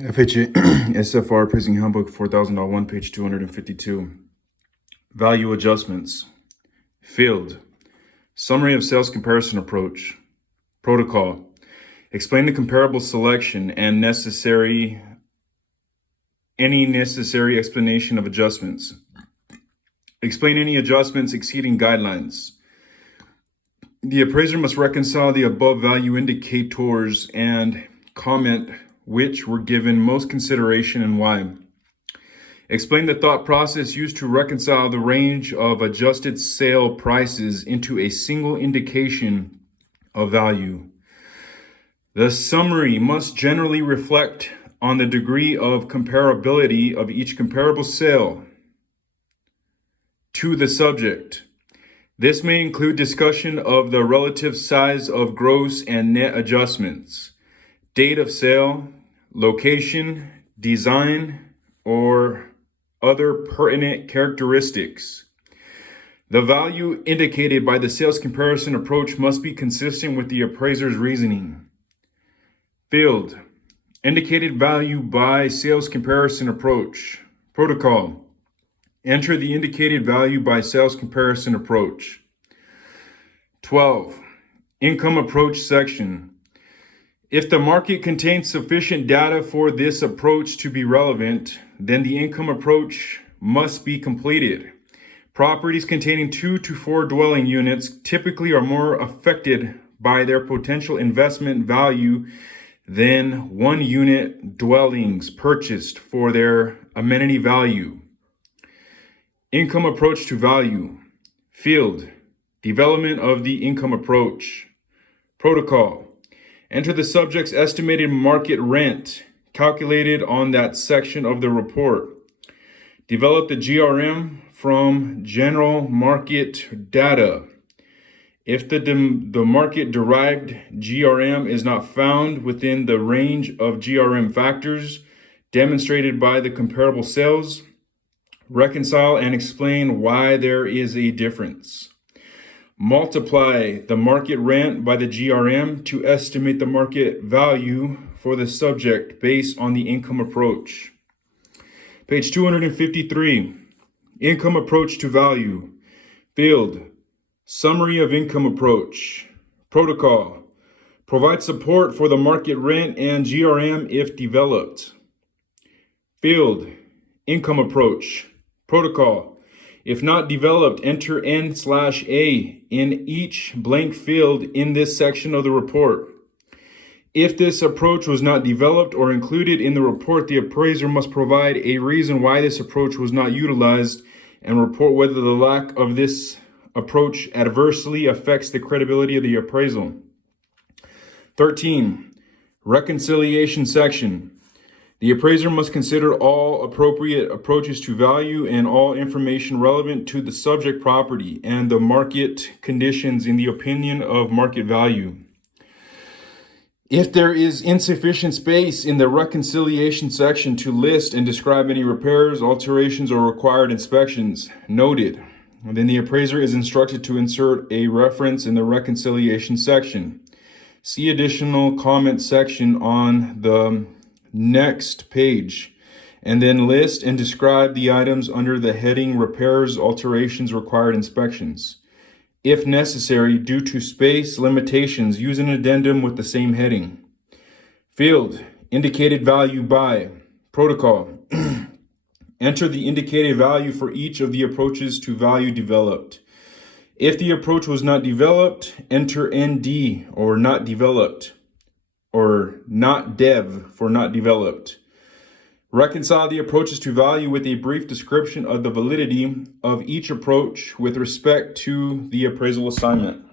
FHA SFR Appraising Handbook 4001, page 252. Value adjustments. Field. Summary of sales comparison approach. Protocol. Explain the comparable selection and any necessary explanation of adjustments. Explain any adjustments exceeding guidelines. The appraiser must reconcile the above value indicators and comment which were given most consideration and why. Explain the thought process used to reconcile the range of adjusted sale prices into a single indication of value. The summary must generally reflect on the degree of comparability of each comparable sale to the subject. This may include discussion of the relative size of gross and net adjustments, date of sale, location, design, or other pertinent characteristics. The value indicated by the sales comparison approach must be consistent with the appraiser's reasoning. Field. Indicated value by sales comparison approach. Protocol. Enter the indicated value by sales comparison approach. 12. Income approach section. If the market contains sufficient data for this approach to be relevant, then the income approach must be completed. Properties containing 2 to 4 dwelling units typically are more affected by their potential investment value than 1 unit dwellings purchased for their amenity value. Income approach to value. Field. Development of the income approach. Protocol. Enter the subject's estimated market rent calculated on that section of the report. Develop the GRM from general market data. If the market-derived GRM is not found within the range of GRM factors demonstrated by the comparable sales, reconcile and explain why there is a difference. Multiply the market rent by the GRM to estimate the market value for the subject based on the income approach. Page 253, income approach to value. Field. Summary of income approach. Protocol. Provide support for the market rent and GRM if developed. Field. Income approach. Protocol. If not developed, enter N/A in each blank field in this section of the report. If this approach was not developed or included in the report, the appraiser must provide a reason why this approach was not utilized and report whether the lack of this approach adversely affects the credibility of the appraisal. 13. Reconciliation section. The appraiser must consider all appropriate approaches to value and all information relevant to the subject property and the market conditions in the opinion of market value. If there is insufficient space in the reconciliation section to list and describe any repairs, alterations, or required inspections noted, then the appraiser is instructed to insert a reference in the reconciliation section. See additional comment section on the next page, and then list and describe the items under the heading repairs, alterations, required inspections. If necessary, due to space limitations, use an addendum with the same heading. Field. Indicated value by. Protocol. Enter the indicated value for each of the approaches to value developed. If the approach was not developed, enter ND or not developed, or not dev for not developed. Reconcile the approaches to value with a brief description of the validity of each approach with respect to the appraisal assignment.